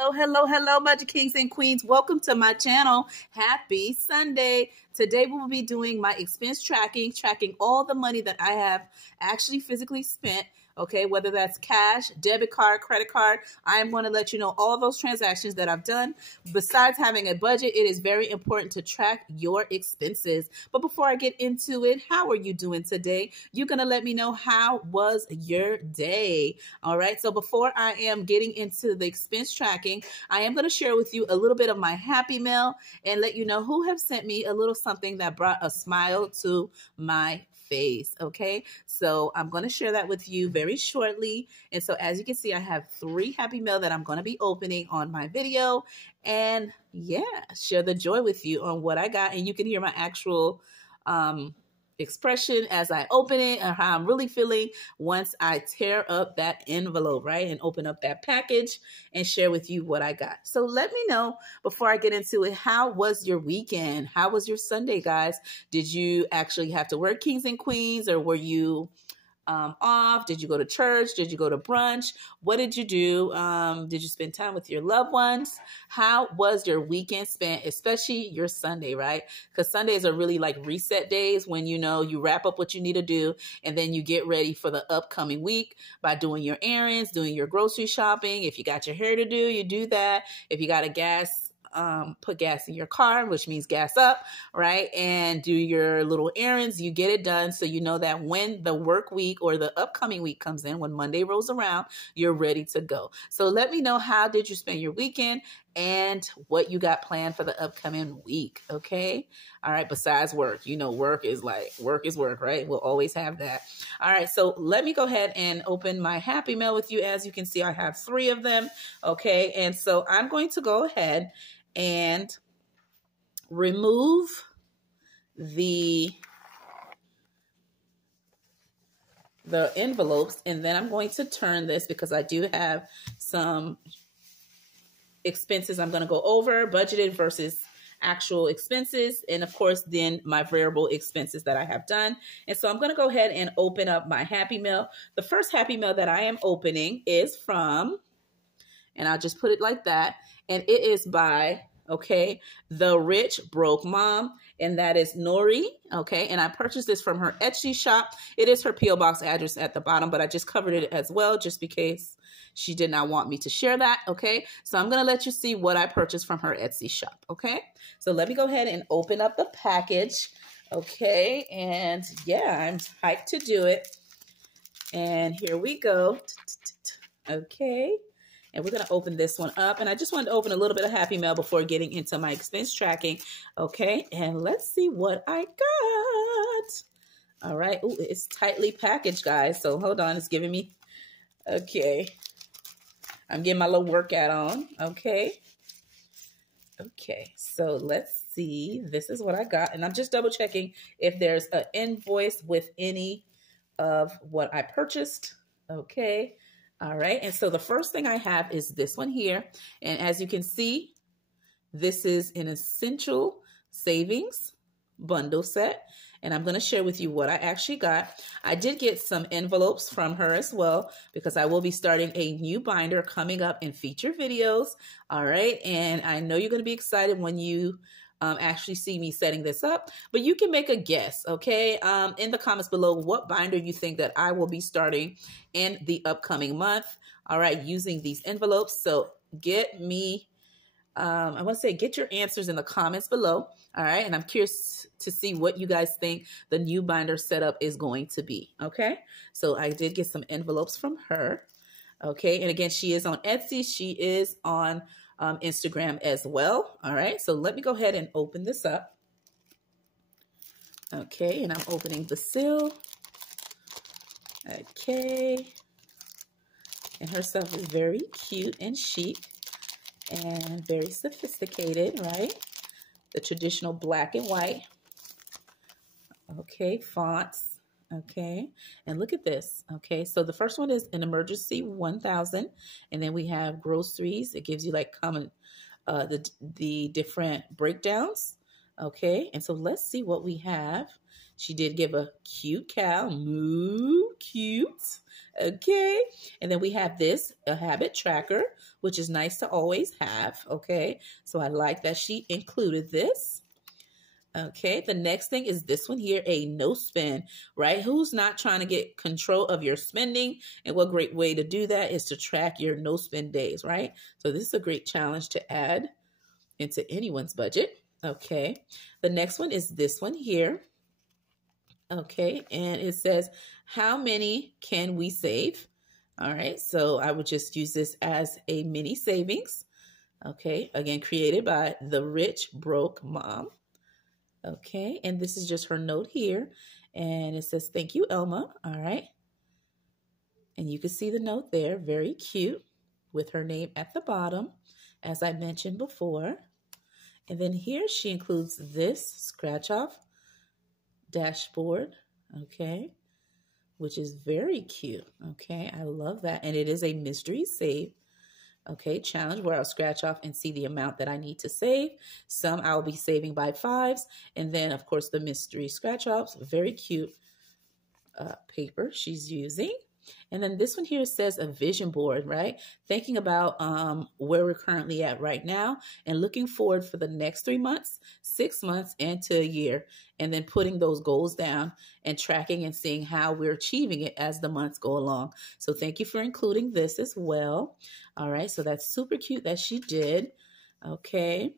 Hello, hello, hello, Magic Kings and Queens. Welcome to my channel. Happy Sunday. Today we will be doing my expense tracking all the money that I have actually physically spent. Okay, whether that's cash, debit card, credit card, I am going to let you know all those transactions that I've done. Besides having a budget, it is very important to track your expenses. But before I get into it, how are you doing today? You're going to let me know how was your day. All right, so before I am getting into the expense tracking, I am going to share with you a little bit of my HappyMail and let you know who have sent me a little something that brought a smile to my face. Okay, so I'm going to share that with you very shortly. And so as you can see, I have 3 HappyMail that I'm going to be opening on my video, and yeah, share the joy with you on what I got. And you can hear my actual expression as I open it and how I'm really feeling once I tear up that envelope, right? And open up that package and share with you what I got. So let me know before I get into it, how was your weekend? How was your Sunday, guys? Did you actually have to work, kings and queens, or were you off? Did you go to church? Did you go to brunch? What did you do? Did you spend time with your loved ones? How was your weekend spent, especially your Sunday, right? Because Sundays are really like reset days when you wrap up what you need to do and then you get ready for the upcoming week by doing your errands, doing your grocery shopping. If you got your hair to do, you do that. If you got a put gas in your car, which means gas up, right? And do your little errands, you get it done. So you know that when the work week or the upcoming week comes in, when Monday rolls around, you're ready to go. So let me know, how did you spend your weekend and what you got planned for the upcoming week. Okay. All right. Besides work, work is work, right? We'll always have that. All right. So let me go ahead and open my HappyMail with you. As you can see, I have 3 of them. Okay. And so I'm going to go ahead and remove the envelopes, and then I'm going to turn this because I do have some expenses I'm going to go over, budgeted versus actual expenses, and of course then my variable expenses that I have done. And so I'm going to go ahead and open up my HappyMail. The first HappyMail that I am opening is from, and I'll just put it like that, and it is by The Rich Broke Mom, and that is Nori. Okay, and I purchased this from her Etsy shop. It is her P.O. Box address at the bottom, but I just covered it as well just because she did not want me to share that. Okay, so I'm going to let you see what I purchased from her Etsy shop. Okay, so let me go ahead and open up the package. Okay, and yeah, I'm hyped to do it. And here we go. Okay. And we're going to open this one up. And I just wanted to open a little bit of HappyMail before getting into my expense tracking. Okay. And let's see what I got. All right. Ooh, it's tightly packaged, guys. So hold on. It's giving me. Okay. I'm getting my little workout on. Okay. Okay. So let's see. This is what I got. And I'm just double checking if there's an invoice with any of what I purchased. Okay. All right, and so the first thing I have is this one here. And as you can see, this is an essential savings bundle set. And I'm going to share with you what I actually got. I did get some envelopes from her as well, because I will be starting a new binder coming up in feature videos. All right, and I know you're going to be excited when you actually see me setting this up, but you can make a guess, okay, in the comments below what binder you think that I will be starting in the upcoming month, all right, using these envelopes. So get me, I want to say get your answers in the comments below, all right, and I'm curious to see what you guys think the new binder setup is going to be, okay? So I did get some envelopes from her, okay, and again, she is on Etsy, she is on Instagram as well. All right, so let me go ahead and open this up. Okay, and I'm opening the seal. Okay, and her stuff is very cute and chic and very sophisticated, right? The traditional black and white. Okay, fonts. Okay, and look at this. Okay, so the first one is an emergency 1000, and then we have groceries. It gives you like common the different breakdowns. Okay, and so let's see what we have. She did give a cute cow, moo. cute. Okay. And then we have this, a habit tracker, which is nice to always have. Okay. So I like that she included this. Okay, the next thing is this one here, a no spend, right? Who's not trying to get control of your spending? And what great way to do that is to track your no spend days, right? So this is a great challenge to add into anyone's budget. Okay, the next one is this one here. Okay, and it says, how many can we save? All right, so I would just use this as a mini savings. Okay, again, created by the Rich Broke Mom. Okay, and this is just her note here, and it says, thank you, Elma. All right, and you can see the note there, very cute, with her name at the bottom, as I mentioned before. And then here she includes this scratch off dashboard, okay, which is very cute. Okay, I love that, and it is a mystery save. Okay, challenge where I'll scratch off and see the amount that I need to save. Some I'll be saving by 5s. And then, of course, the mystery scratch offs. Very cute paper she's using. And then this one here says a vision board, right? Thinking about where we're currently at right now and looking forward for the next 3 months, 6 months, and to a year. And then putting those goals down and tracking and seeing how we're achieving it as the months go along. So thank you for including this as well. All right, so that's super cute that she did. Okay.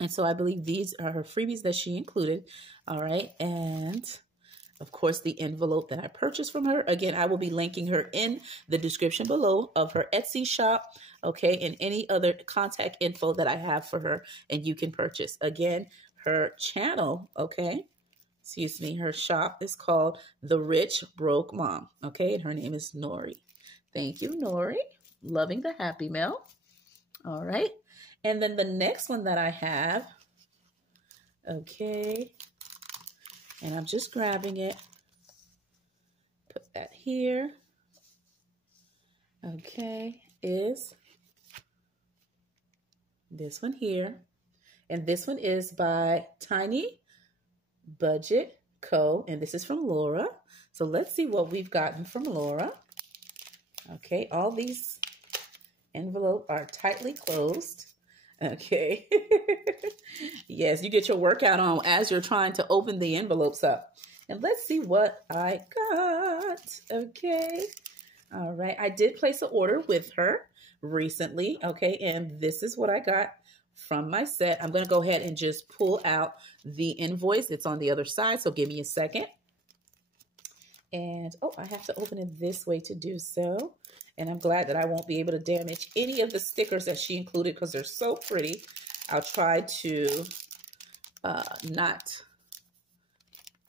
And so I believe these are her freebies that she included. All right, and of course, the envelope that I purchased from her. Again, I will be linking her in the description below of her Etsy shop, okay, and any other contact info that I have for her, and you can purchase. Again, her channel, okay, excuse me, her shop is called The Rich Broke Mom, okay, and her name is Nori. Thank you, Nori. Loving the Happy Mail. All right, and then the next one that I have, okay, and I'm just grabbing it. Put that here. Okay, is this one here. And this one is by Tiny Budget Co. And this is from Laura. So let's see what we've gotten from Laura. Okay, all these envelopes are tightly closed. Okay. Yes, you get your workout on as you're trying to open the envelopes up. And let's see what I got. Okay. All right. I did place an order with her recently. Okay. And this is what I got from my set. I'm going to go ahead and just pull out the invoice. It's on the other side. So give me a second. And, oh, I have to open it this way to do so. And I'm glad that I won't be able to damage any of the stickers that she included because they're so pretty. I'll try to not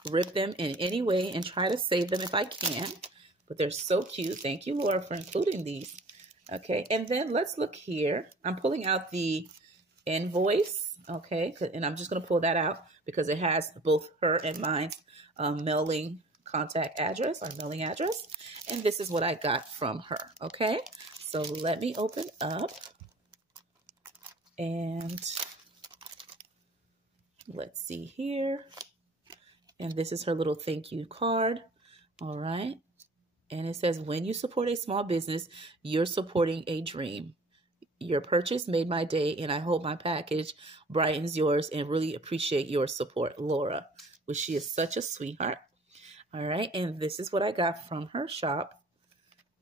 rip them in any way and try to save them if I can. But they're so cute. Thank you, Laura, for including these. Okay, and then let's look here. I'm pulling out the invoice, okay? And I'm just going to pull that out because it has both her and mine's mailing contact address, our mailing address. And this is what I got from her, okay? So let me open up. And let's see here. And this is her little thank you card. All right. And it says, when you support a small business, you're supporting a dream. Your purchase made my day, and I hope my package brightens yours and really appreciate your support, Laura, which she is such a sweetheart. All right. And this is what I got from her shop.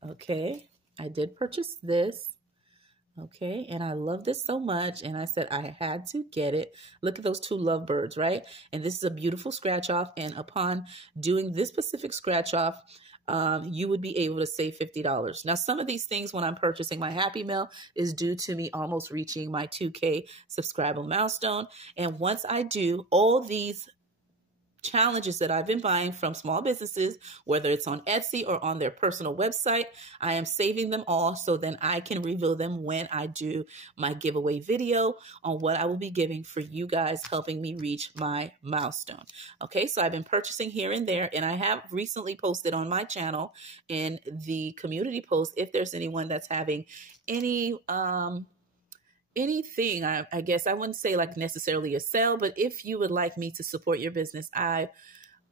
Okay. I did purchase this. Okay, and I love this so much, and I said I had to get it. Look at those two lovebirds, right? And this is a beautiful scratch off, and upon doing this specific scratch off, you would be able to save $50. Now, some of these things when I'm purchasing my Happy Mail is due to me almost reaching my 2K subscriber milestone, and once I do, all these challenges that I've been buying from small businesses, whether it's on Etsy or on their personal website, I am saving them all so then I can reveal them when I do my giveaway video on what I will be giving for you guys helping me reach my milestone. Okay, so I've been purchasing here and there, and I have recently posted on my channel in the community post if there's anyone that's having any anything, I guess I wouldn't say like necessarily a sale, but if you would like me to support your business, I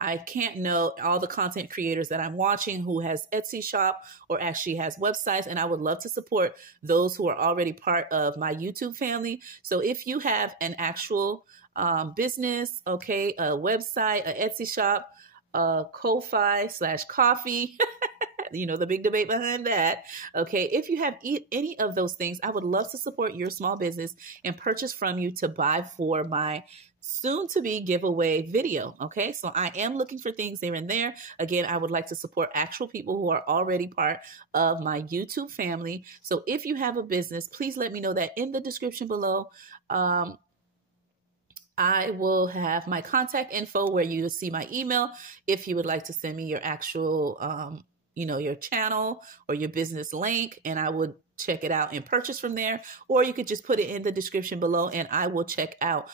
I can't know all the content creators that I'm watching who has Etsy shop or actually has websites, and I would love to support those who are already part of my YouTube family. So if you have an actual business, okay, a website, a Etsy shop, Ko-Fi/coffee, the big debate behind that. Okay. If you have any of those things, I would love to support your small business and purchase from you to buy for my soon to be giveaway video. Okay. So I am looking for things here and there. Again, I would like to support actual people who are already part of my YouTube family. So if you have a business, please let me know that in the description below. I will have my contact info where you will see my email if you would like to send me your actual, your channel or your business link, and I would check it out and purchase from there. Or you could just put it in the description below and I will check out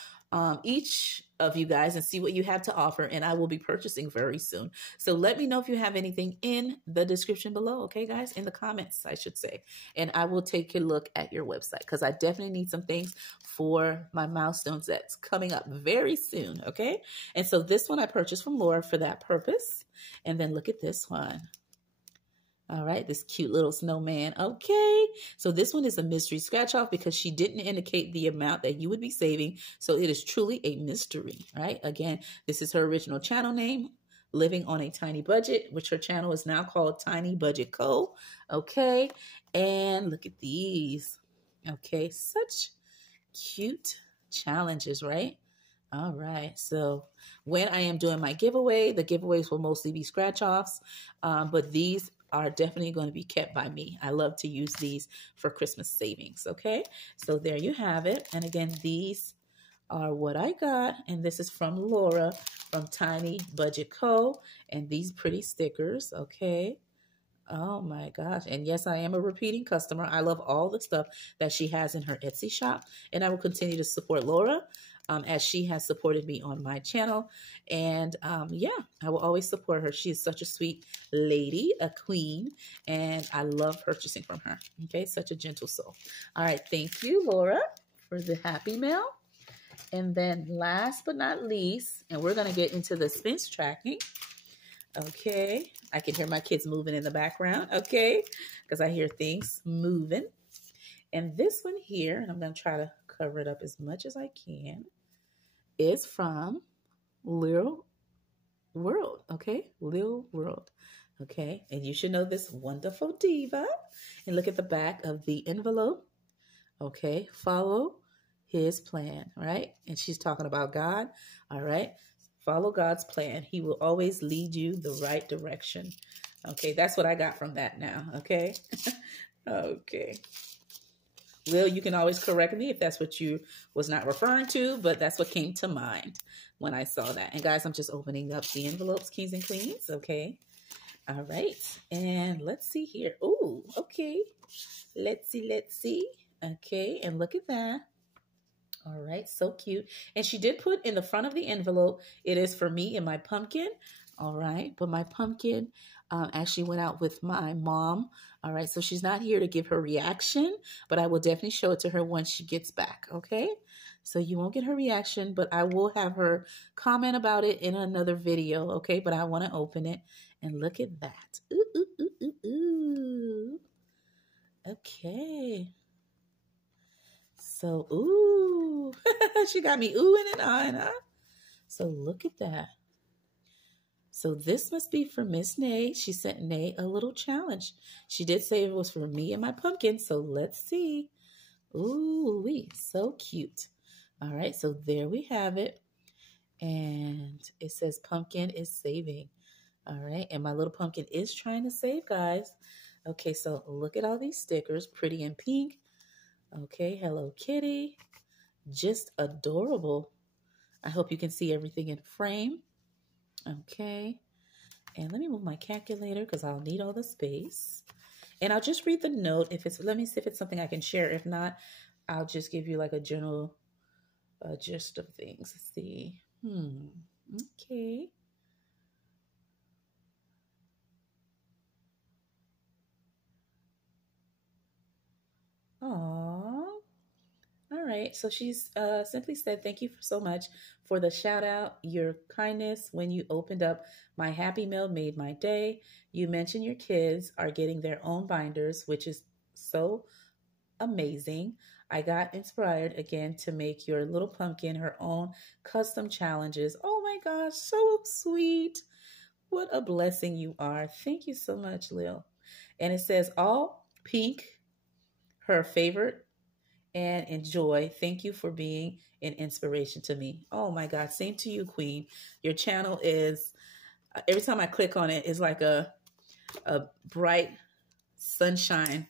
each of you guys and see what you have to offer, and I will be purchasing very soon. So let me know if you have anything in the description below, okay guys, in the comments I should say, and I will take a look at your website because I definitely need some things for my milestones that's coming up very soon, okay? And so this one I purchased from Laura for that purpose. And then look at this one. All right, this cute little snowman. Okay, so this one is a mystery scratch off because she didn't indicate the amount that you would be saving. So it is truly a mystery, right? Again, this is her original channel name, Living on a Tiny Budget, which her channel is now called Tiny Budget Co. Okay, and look at these. Okay, such cute challenges, right? All right, so when I am doing my giveaway, the giveaways will mostly be scratch offs, but these are definitely going to be kept by me. I love to use these for Christmas savings, okay? So there you have it. And again, these are what I got, and this is from Laura from Tiny Budget Co. And these pretty stickers, okay? Oh my gosh. And yes, I am a repeating customer. I love all the stuff that she has in her Etsy shop, and I will continue to support Laura as she has supported me on my channel. And yeah, I will always support her. She is such a sweet lady, a queen, and I love purchasing from her. Okay, such a gentle soul. All right, thank you, Laura, for the Happy Mail. And then last but not least, and we're going to get into the expense tracking. Okay, I can hear my kids moving in the background, okay, because I hear things moving. And this one here, and I'm going to try to cover it up as much as I can, is from Lil World, okay? Lil World, okay? And you should know this wonderful diva. And look at the back of the envelope, okay? Follow his plan, right? And she's talking about God, all right? Follow God's plan. He will always lead you the right direction. Okay, that's what I got from that now, okay? Okay. Lil, you can always correct me if that's what you was not referring to, but that's what came to mind when I saw that. And guys, I'm just opening up the envelopes, kings and queens, okay? All right, and let's see here. Oh, okay. Let's see. Okay, and look at that. All right, so cute. And she did put in the front of the envelope, it is for me and my pumpkin. All right, but my pumpkin actually went out with my mom. All right, so she's not here to give her reaction, but I will definitely show it to her once she gets back, okay? So you won't get her reaction, but I will have her comment about it in another video, okay? But I want to open it, and look at that. Ooh, ooh, ooh, ooh, ooh. Okay. So, ooh, she got me oohing and ahhing, huh? So look at that. So this must be for Miss Nay. She sent Nay a little challenge. She did say it was for me and my pumpkin. So let's see. Ooh, so cute. All right, so there we have it. And it says pumpkin is saving. All right, and my little pumpkin is trying to save, guys. Okay, so look at all these stickers, pretty in pink. Okay, Hello Kitty. Just adorable. I hope you can see everything in frame. Okay. And let me move my calculator because I'll need all the space. And I'll just read the note. Let me see if it's something I can share. If not, I'll just give you like a general gist of things. Let's see. Okay. Aww. All right. So she's simply said, thank you so much for the shout out. Your kindness when you opened up my Happy Mail made my day. You mentioned your kids are getting their own binders, which is so amazing. I got inspired again to make your little pumpkin her own custom challenges. Oh my gosh, so sweet. What a blessing you are. Thank you so much, Lil. And it says all pink, her favorite, and enjoy. Thank you for being an inspiration to me. Oh my God. Same to you, Queen. Your channel is, every time I click on it, it's like a bright sunshine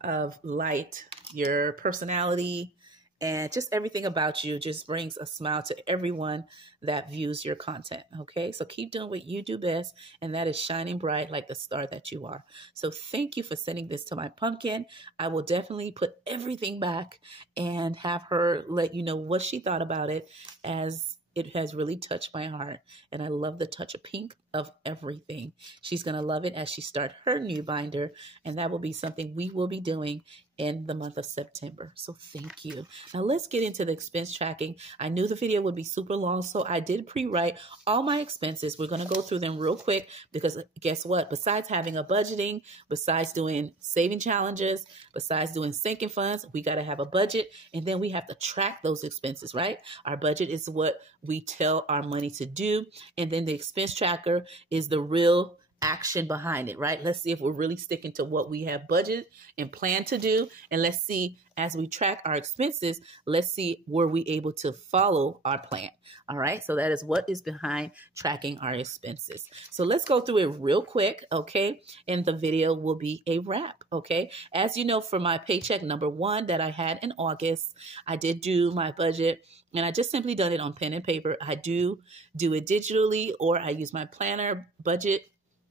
of light. Your personality and just everything about you just brings a smile to everyone that views your content. Okay, so keep doing what you do best, and that is shining bright like the star that you are. So thank you for sending this to my pumpkin. I will definitely put everything back and have her let you know what she thought about it, as it has really touched my heart. And I love the touch of pink of everything. She's going to love it as she starts her new binder. And that will be something we will be doing in the month of September. So thank you. Now let's get into the expense tracking. I knew the video would be super long, so I did pre-write all my expenses. We're going to go through them real quick because guess what? Besides having a budgeting, besides doing saving challenges, besides doing sinking funds, we got to have a budget, and then we have to track those expenses, right? Our budget is what we tell our money to do, and then the expense tracker is the real action behind it, right? Let's see if we're really sticking to what we have budgeted and planned to do. And let's see, as we track our expenses, let's see, were we able to follow our plan? All right. So that is what is behind tracking our expenses. So let's go through it real quick. Okay. And the video will be a wrap. Okay. As you know, for my paycheck number 1 that I had in August, I did do my budget, and I just simply done it on pen and paper. I do it digitally, or I use my planner budget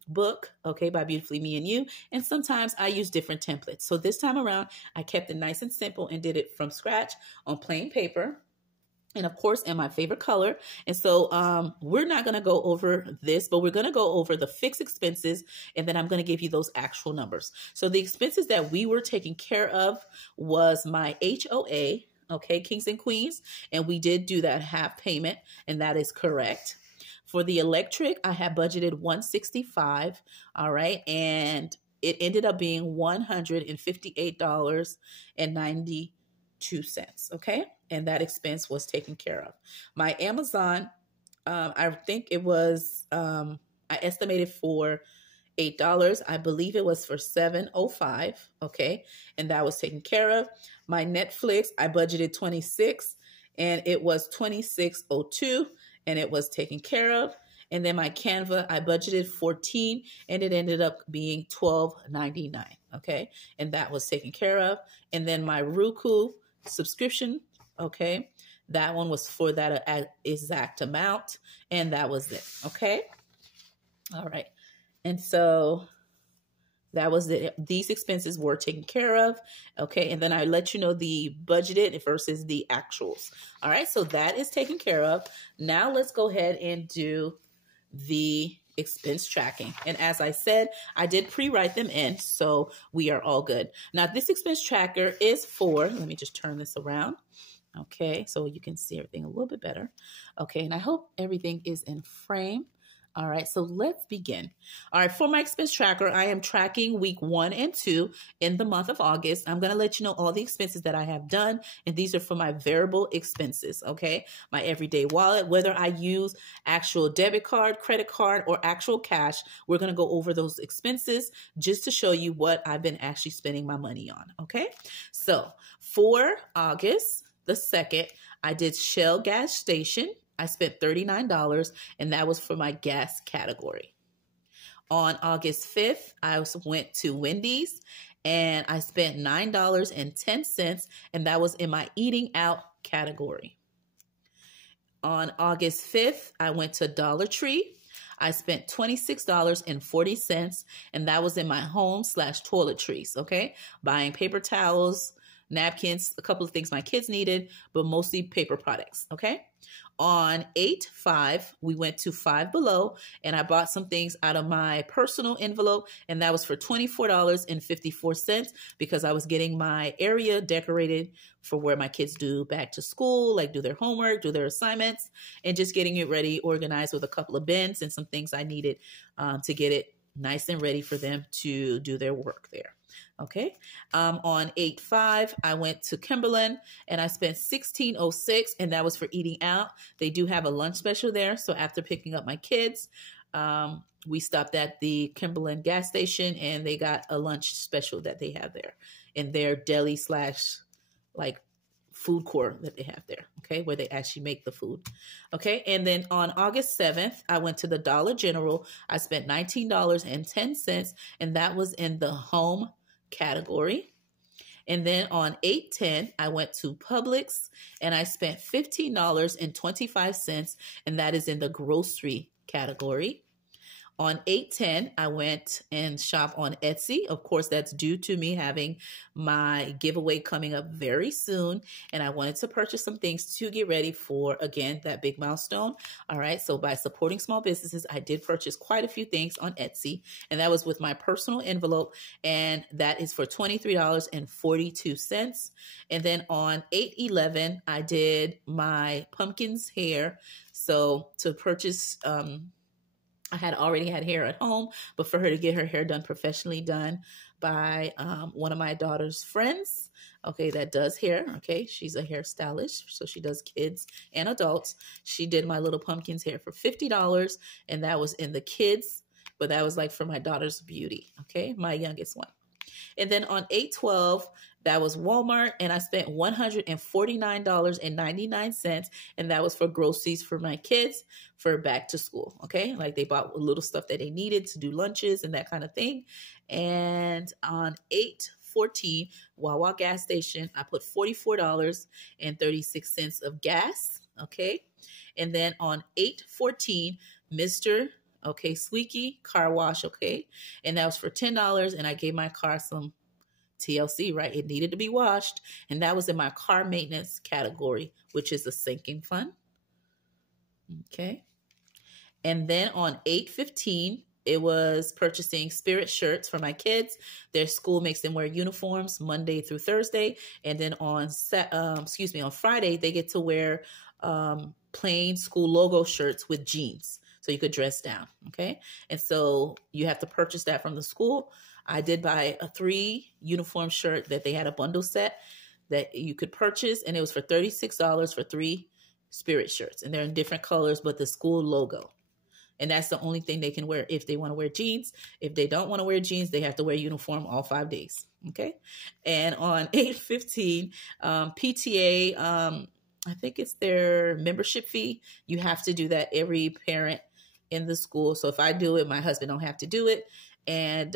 book, okay, by Beautifully Me and You. And sometimes I use different templates. So this time around, I kept it nice and simple and did it from scratch on plain paper. And of course, in my favorite color. And so we're not going to go over this, but we're going to go over the fixed expenses. And then I'm going to give you those actual numbers. So the expenses that we were taking care of was my HOA, okay, Kings and Queens. And we did do that half payment, and that is correct. For the electric, I had budgeted $165, all right, and it ended up being $158.92, okay, and that expense was taken care of. My Amazon, I think it was, I estimated for $8. I believe it was for $7.05, okay, and that was taken care of. My Netflix, I budgeted $26, and it was $26.02. And it was taken care of. And then my Canva, I budgeted $14, and it ended up being $12.99. Okay. And that was taken care of. And then my Roku subscription, okay, that one was for that exact amount. And that was it. Okay. All right. And so that was it. These expenses were taken care of. Okay. And then I let you know the budgeted versus the actuals. All right. So that is taken care of. Now let's go ahead and do the expense tracking. And as I said, I did pre-write them in, so we are all good. Now this expense tracker is for, let me just turn this around. Okay. So you can see everything a little bit better. Okay. And I hope everything is in frame. All right, so let's begin. All right, for my expense tracker, I am tracking week 1 and 2 in the month of August. I'm going to let you know all the expenses that I have done, and these are for my variable expenses, okay? My everyday wallet, whether I use actual debit card, credit card, or actual cash, we're going to go over those expenses just to show you what I've been actually spending my money on, okay? So for August the 2nd, I did Shell gas station. I spent $39, and that was for my gas category. On August 5th, I went to Wendy's, and I spent $9.10, and that was in my eating out category. On August 5th, I went to Dollar Tree. I spent $26.40, and that was in my home/toiletries, okay? Buying paper towels, napkins, a couple of things my kids needed, but mostly paper products. Okay. On 8/5, we went to Five Below, and I bought some things out of my personal envelope, and that was for $24.54 because I was getting my area decorated for where my kids do back to school, like do their homework, do their assignments, and just getting it ready, organized with a couple of bins and some things I needed to get it nice and ready for them to do their work there. Okay. On 8/5, I went to Kimberland and I spent $16.06, and that was for eating out. They do have a lunch special there. So after picking up my kids, we stopped at the Kimberland gas station and they got a lunch special that they have there in their deli / like food court that they have there. Okay. Where they actually make the food. Okay. And then on August 7th, I went to the Dollar General. I spent $19.10, and that was in the home category. And then on 8/10, I went to Publix and I spent $15.25, and that is in the grocery category. On 8/10, I went and shopped on Etsy. Of course, that's due to me having my giveaway coming up very soon. And I wanted to purchase some things to get ready for, again, that big milestone. All right. So by supporting small businesses, I did purchase quite a few things on Etsy. And that was with my personal envelope. And that is for $23.42. And then on 8/11, I did my pumpkin's hair. So to purchase, I had already had hair at home, but for her to get her hair done professionally done by one of my daughter's friends, okay, that does hair, okay, she's a hairstylist, so she does kids and adults. She did my little pumpkin's hair for $50, and that was in the kids, but that was like for my daughter's beauty, okay, my youngest one. And then on 8/12, that was Walmart, and I spent $149.99, and that was for groceries for my kids for back to school, okay? Like they bought little stuff that they needed to do lunches and that kind of thing. And on 8/14, Wawa gas station, I put $44.36 of gas, okay? And then on 8/14, Mr. Okay, Squeaky car wash, okay? And that was for $10, and I gave my car some TLC, right? It needed to be washed, and that was in my car maintenance category, which is a sinking fund. Okay. And then on 8/15, it was purchasing Spirit shirts for my kids. Their school makes them wear uniforms Monday through Thursday, and then on Friday they get to wear plain school logo shirts with jeans, so you could dress down. Okay. And so you have to purchase that from the school. I did buy a 3 uniform shirt that they had a bundle set that you could purchase, and it was for $36 for 3 Spirit shirts, and they're in different colors, but the school logo. And that's the only thing they can wear if they want to wear jeans. If they don't want to wear jeans, they have to wear uniform all 5 days. Okay. And on 8/15, PTA, I think it's their membership fee. You have to do that, every parent in the school. So if I do it, my husband don't have to do it. And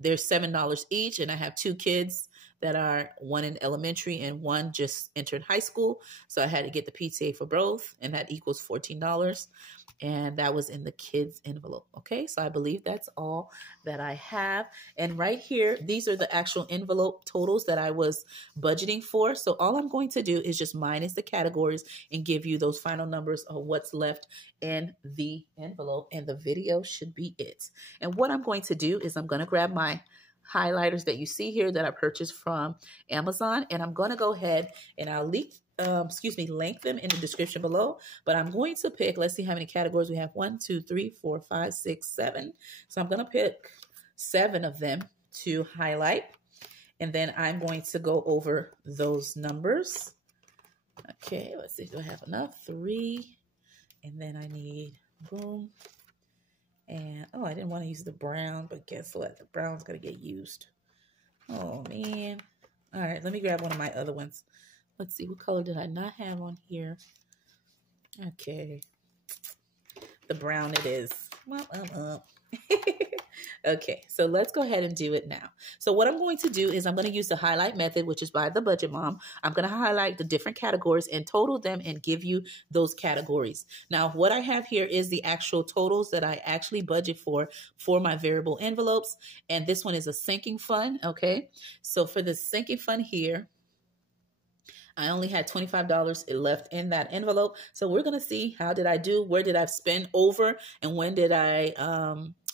they're $7 each. And I have 2 kids that are, one in elementary and one just entered high school. So I had to get the PTA for both, and that equals $14. And that was in the kids envelope. Okay, so I believe that's all that I have. And right here, these are the actual envelope totals that I was budgeting for. So all I'm going to do is just minus the categories and give you those final numbers of what's left in the envelope, and the video should be it. And what I'm going to do is I'm going to grab my highlighters that you see here that I purchased from Amazon, and I'm going to go ahead and I'll link them in the description below. But I'm going to pick, let's see how many categories we have. 1, 2, 3, 4, 5, 6, 7. So I'm going to pick 7 of them to highlight. And then I'm going to go over those numbers. Okay, let's see, do I have enough? 3. And then I need, boom. And, oh, I didn't want to use the brown, but guess what? The brown's going to get used. Oh, man. All right, let me grab one of my other ones. Let's see, what color did I not have on here? Okay. The brown it is. Well, Okay, so let's go ahead and do it now. So what I'm going to do is I'm going to use the highlight method, which is by the Budget Mom. I'm going to highlight the different categories and total them and give you those categories. Now, what I have here is the actual totals that I actually budget for my variable envelopes. And this one is a sinking fund, okay? So for the sinking fund here, I only had $25 left in that envelope. So we're going to see how did I do, where did I spend over, and when did I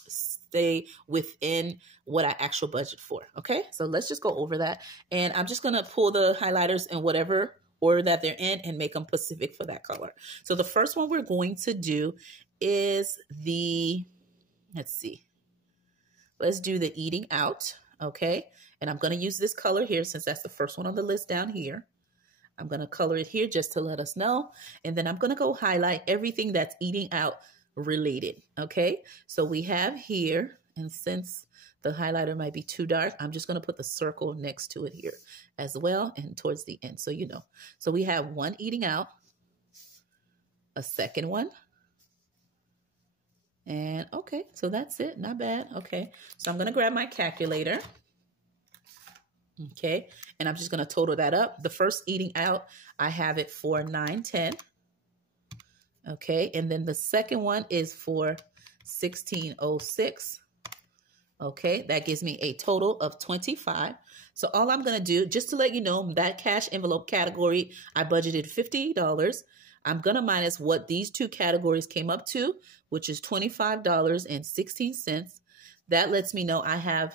stay within what I actual budget for. Okay, so let's just go over that. And I'm just going to pull the highlighters in whatever order that they're in and make them specific for that color. So the first one we're going to do is the, let's do the eating out. Okay, and I'm going to use this color here since that's the first one on the list down here. I'm going to color it here just to let us know. And then I'm going to go highlight everything that's eating out related. Okay, so we have here, and since the highlighter might be too dark, I'm just going to put the circle next to it here as well and towards the end, so you know. So we have one eating out, a second one, and okay, so that's it. Not bad. Okay, so I'm going to grab my calculator. Okay, and I'm just going to total that up. The first eating out, I have it for $9.10. Okay, and then the second one is for $16.06. Okay, that gives me a total of $25. So all I'm going to do, just to let you know, that cash envelope category, I budgeted $50. I'm going to minus what these two categories came up to, which is $25.16. That lets me know I have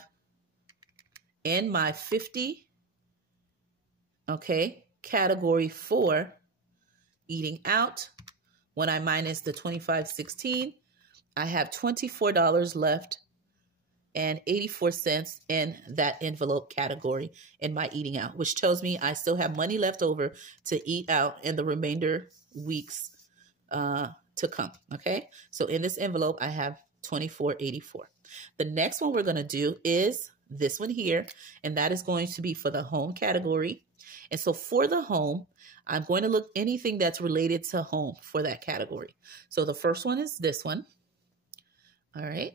in my 50, okay, category for eating out. When I minus the $25.16, I have $24 left and 84 cents in that envelope category in my eating out, which tells me I still have money left over to eat out in the remainder weeks to come. Okay, so in this envelope, I have $24.84. The next one we're going to do is this one here, and that is going to be for the home category. And so for the home, I'm going to look anything that's related to home for that category. So the first one is this one. All right.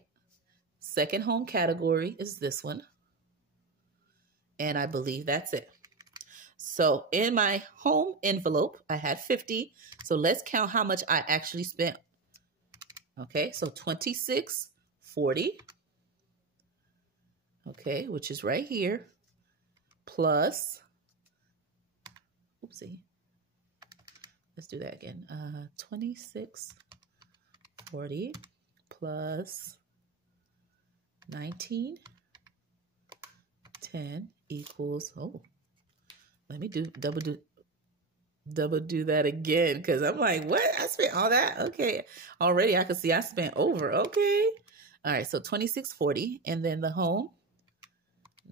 Second home category is this one. And I believe that's it. So in my home envelope, I had 50. So let's count how much I actually spent. Okay, so $26.40. Okay, which is right here, plus, oopsie, let's do that again. $26.40 plus $19.10 equals, oh, let me double do that again, because I'm like, what? I spent all that? Okay, already I can see I spent over. Okay, all right, so $26.40, and then the home,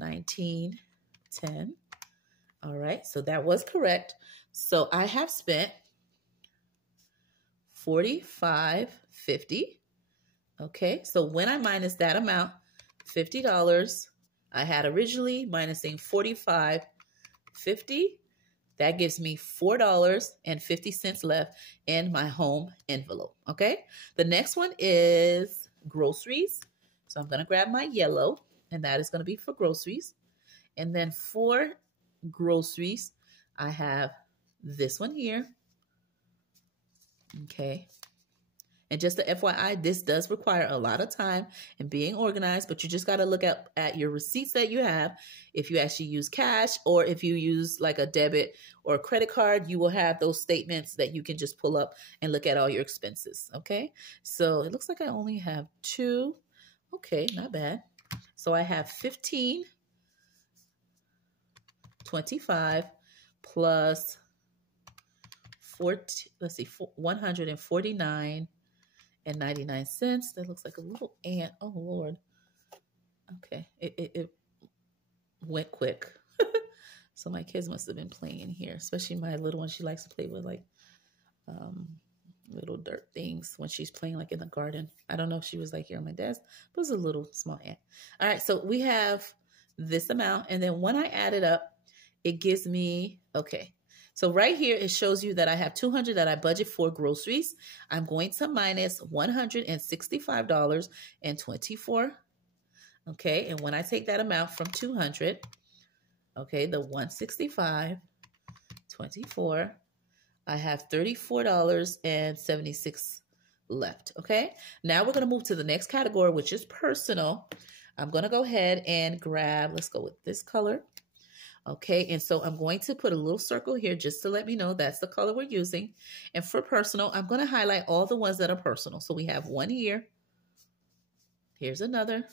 $19.10. All right, so that was correct. So I have spent $45.50. Okay, so when I minus that amount, $50, I had originally minusing $45.50. That gives me $4.50 left in my home envelope. Okay, the next one is groceries. So I'm going to grab my yellow, and that is going to be for groceries. And then for groceries, I have this one here. Okay. And just the FYI, this does require a lot of time and being organized, but you just got to look at your receipts that you have. If you actually use cash, or if you use like a debit or a credit card, you will have those statements that you can just pull up and look at all your expenses. Okay. So it looks like I only have 2. Okay. Not bad. So I have 15.25 plus 149.99 cents. That looks like a little ant. Oh Lord. Okay. It went quick. So my kids must have been playing here, especially my little one. She likes to play with like little dirt things when she's playing like in the garden. I don't know if she was like here on my desk, but it was a little small ant. All right, so we have this amount, and then when I add it up, it gives me, okay. So right here, it shows you that I have $200 that I budget for groceries. I'm going to minus $165.24. Okay, and when I take that amount from 200, okay, the 165.24, I have $34.76 left. Okay, now we're going to move to the next category, which is personal. I'm going to go ahead and grab, let's go with this color. Okay, and so I'm going to put a little circle here just to let me know that's the color we're using. And for personal, I'm going to highlight all the ones that are personal. So we have one here. Here's another.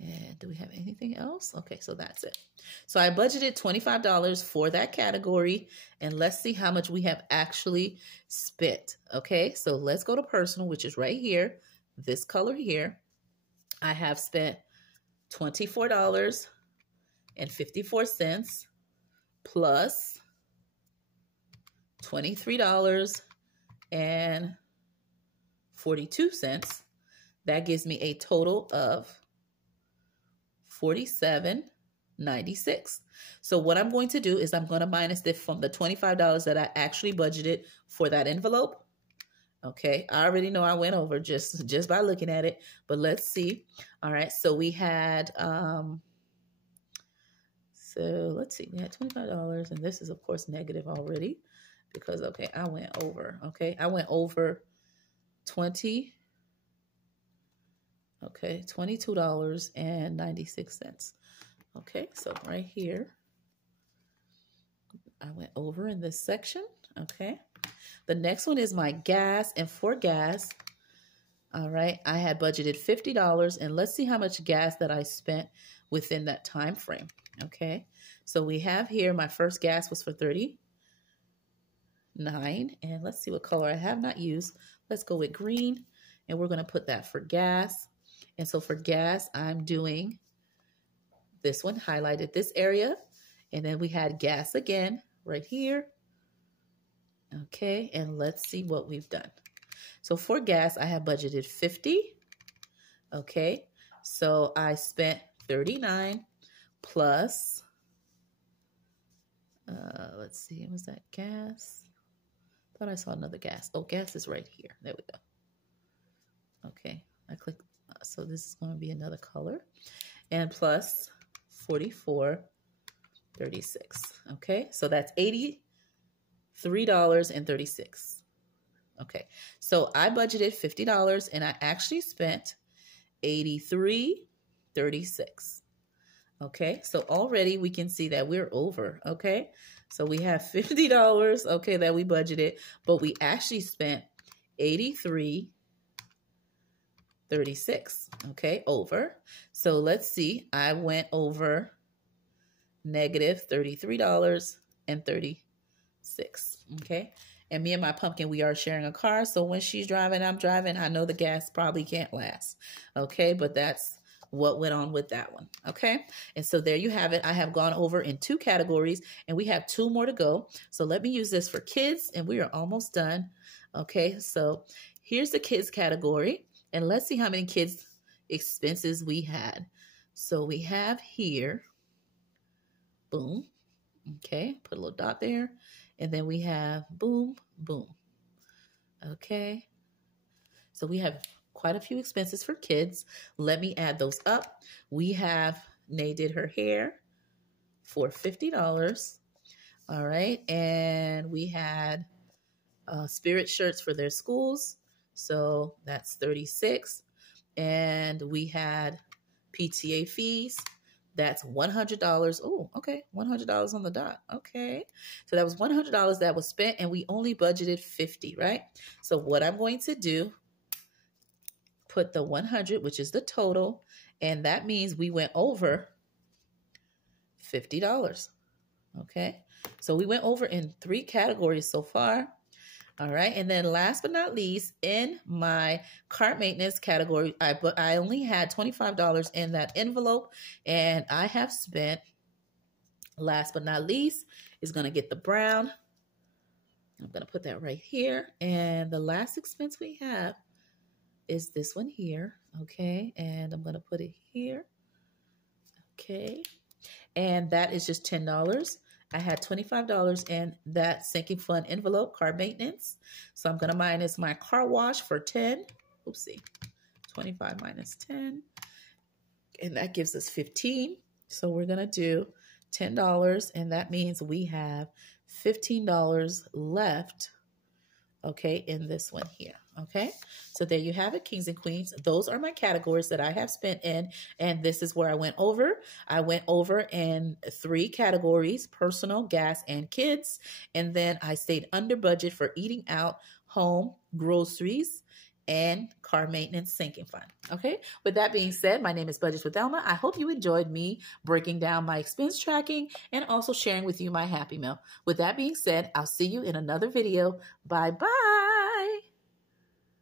And do we have anything else? Okay, so that's it. So I budgeted $25 for that category, and let's see how much we have actually spent. Okay, so let's go to personal, which is right here, this color here. I have spent $24.54 plus $23.42. That gives me a total of $47.96. So what I'm going to do is I'm going to minus this from the $25 that I actually budgeted for that envelope. Okay, I already know I went over just by looking at it, but let's see. All right, so we had so let's see, we had $25, and this is of course negative already because okay, I went over. Okay, I went over $22.96. Okay, so right here, I went over in this section. Okay, the next one is my gas, and for gas, all right, I had budgeted $50, and let's see how much gas that I spent within that time frame. Okay, so we have here, my first gas was for $39, and let's see what color I have not used. Let's go with green, and we're going to put that for gas. And so for gas, I'm doing this one, highlighted this area, and then we had gas again right here. Okay, and let's see what we've done. So for gas, I have budgeted $50. Okay, so I spent $39 plus, let's see, was that gas? Thought I saw another gas. Oh, gas is right here. There we go. Okay, I clicked, so this is going to be another color, and plus $44.36. Okay, so that's $83.36. Okay, so I budgeted $50, and I actually spent $83.36. Okay, so already we can see that we're over. Okay, so we have $50, okay, that we budgeted, but we actually spent $83.36. Okay, over. So let's see, I went over negative $33.36. Okay, and me and my pumpkin, we are sharing a car, so when she's driving, I'm driving. I know the gas probably can't last. Okay, but that's what went on with that one. Okay, and so there you have it. I have gone over in 2 categories, and we have 2 more to go. So let me use this for kids, and we are almost done. Okay, so here's the kids category, and let's see how many kids expenses we had. So we have here, boom. Okay, put a little dot there, and then we have boom, boom. Okay, so we have quite a few expenses for kids. Let me add those up. We have, Nay did her hair for $50. All right, and we had spirit shirts for their schools, so that's $36. And we had PTA fees. That's $100. Oh, okay, $100 on the dot. Okay, so that was $100 that was spent, and we only budgeted $50, right? So what I'm going to do, put the 100, which is the total, and that means we went over $50. Okay, so we went over in 3 categories so far. All right, and then last but not least, in my cart maintenance category, I only had $25 in that envelope, and I have spent, last but not least, is going to get the brown. I'm going to put that right here, and the last expense we have is this one here, okay, and I'm going to put it here, okay, and that is just $10. I had $25 in that sinking fund envelope, car maintenance. So I'm going to minus my car wash for 10. Oopsie. 25 minus 10. and that gives us 15. So we're going to do $10, and that means we have $15 left, okay, in this one here, okay? So there you have it, kings and queens. Those are my categories that I have spent in, and this is where I went over. I went over in 3 categories: personal, gas, and kids, and then I stayed under budget for eating out, home, groceries, and car maintenance sinking fund. Okay, with that being said, my name is Budgets with Elma. I hope you enjoyed me breaking down my expense tracking and also sharing with you my Happy Mail. With that being said, I'll see you in another video. Bye-bye.